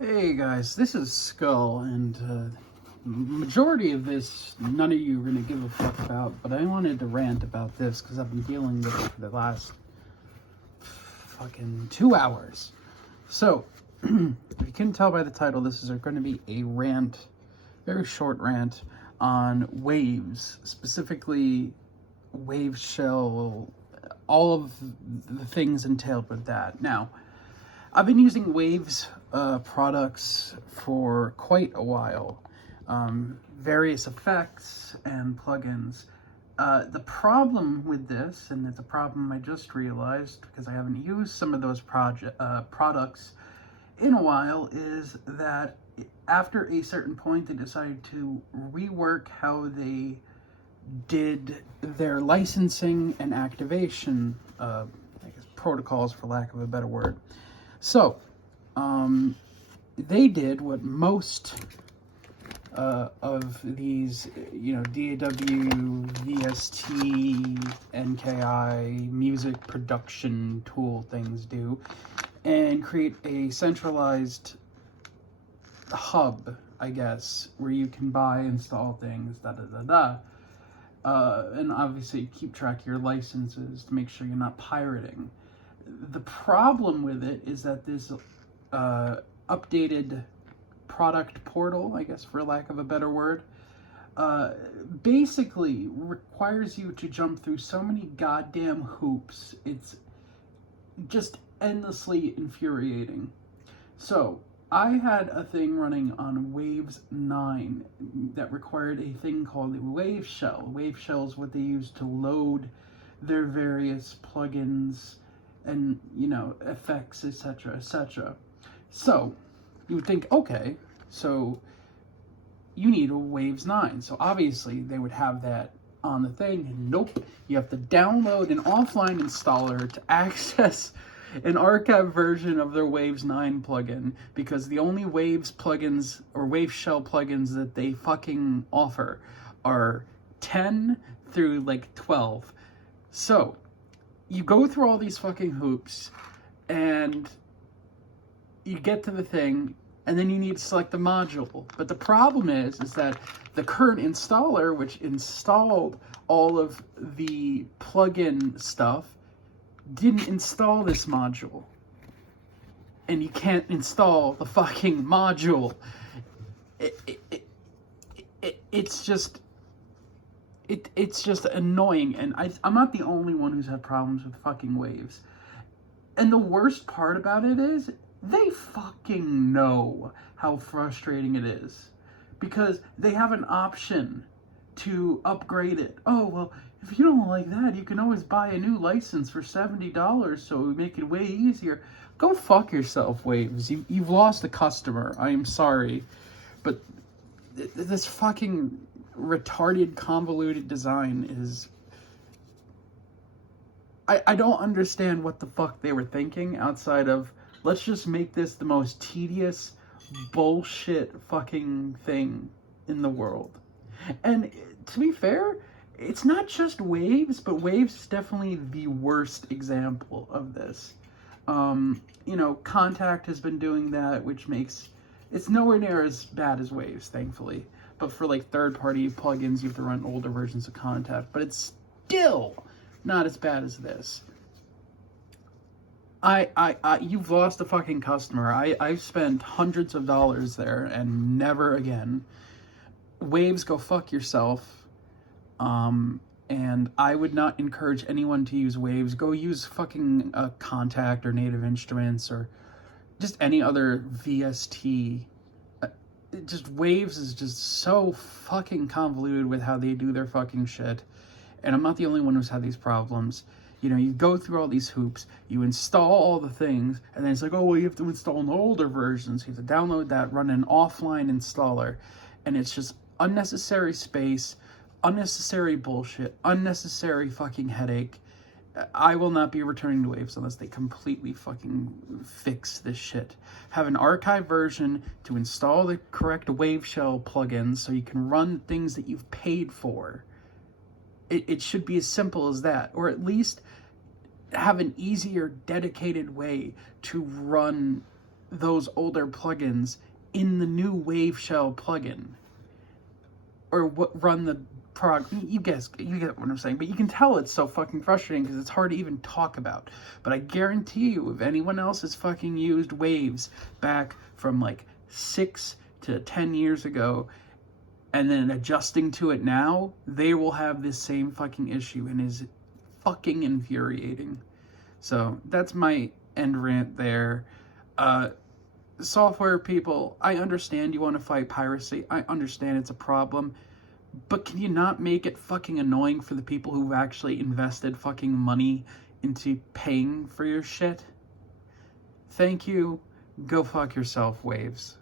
Hey guys, this is Skull, and majority of this, none of you are going to give a fuck about, but I wanted to rant about this because I've been dealing with it for the last fucking 2 hours. So, if you can tell by the title, this is going to be a rant, very short rant, on waves, specifically wave shell, all of the things entailed with that. Now, I've been using Waves products for quite a while, various effects and plugins. The problem with this, and it's a problem I just realized because I haven't used some of those products in a while, is that after a certain point they decided to rework how they did their licensing and activation, I guess protocols for lack of a better word. So, they did what most of these, DAW, VST, NKI, music production tool things do, and create a centralized hub, I guess, where you can buy, install things, and obviously keep track of your licenses to make sure you're not pirating. The problem with it is that this updated product portal, I guess for lack of a better word, basically requires you to jump through so many goddamn hoops. It's just endlessly infuriating. So, I had a thing running on Waves 9 that required a thing called a Wave Shell. Wave Shell is what they use to load their various plugins and, effects, etc., etc. So, you would think, okay, so you need a Waves 9. So obviously they would have that on the thing. And nope, you have to download an offline installer to access an archive version of their Waves 9 plugin, because the only Waves plugins or Wave Shell plugins that they fucking offer are 10 through 12. So, you go through all these fucking hoops, and you get to the thing, and then you need to select the module. But the problem is that the current installer, which installed all of the plugin stuff, didn't install this module. And you can't install the fucking module. It's just annoying, and I'm not the only one who's had problems with fucking Waves. And the worst part about it is, they fucking know how frustrating it is. Because they have an option to upgrade it. Oh, well, if you don't like that, you can always buy a new license for $70, so we make it way easier. Go fuck yourself, Waves. You've lost a customer. I am sorry. But this fucking retarded convoluted design is... I don't understand what the fuck they were thinking outside of, let's just make this the most tedious bullshit fucking thing in the world. And to be fair, it's not just Waves, but Waves is definitely the worst example of this. Contact has been doing that, which makes it's nowhere near as bad as Waves, thankfully. But for third-party plugins, you have to run older versions of Contact, but it's still not as bad as this. You've lost a fucking customer. I've spent hundreds of dollars there and never again. Waves, go fuck yourself. And I would not encourage anyone to use Waves. Go use fucking Contact or Native Instruments or just any other VST. Just Waves is just so fucking convoluted with how they do their fucking shit. And I'm not the only one who's had these problems. You go through all these hoops, you install all the things, and then it's like, oh, well, you have to install an older version, so you have to download that, run an offline installer, and it's just unnecessary space, unnecessary bullshit, unnecessary fucking headache. I will not be returning to Waves unless they completely fucking fix this shit. Have an archive version to install the correct Wave Shell plugins so you can run things that you've paid for. It should be as simple as that, or at least have an easier, dedicated way to run those older plugins in the new Wave Shell plugin, or what run the you get what I'm saying. But you can tell it's so fucking frustrating because it's hard to even talk about. But I guarantee you, if anyone else has fucking used Waves back from like 6 to 10 years ago and then adjusting to it now, they will have this same fucking issue, and is fucking infuriating. So that's my end rant there. Software people, I understand you want to fight piracy. I understand it's a problem. But can you not make it fucking annoying for the people who've actually invested fucking money into paying for your shit? Thank you. Go fuck yourself, Waves.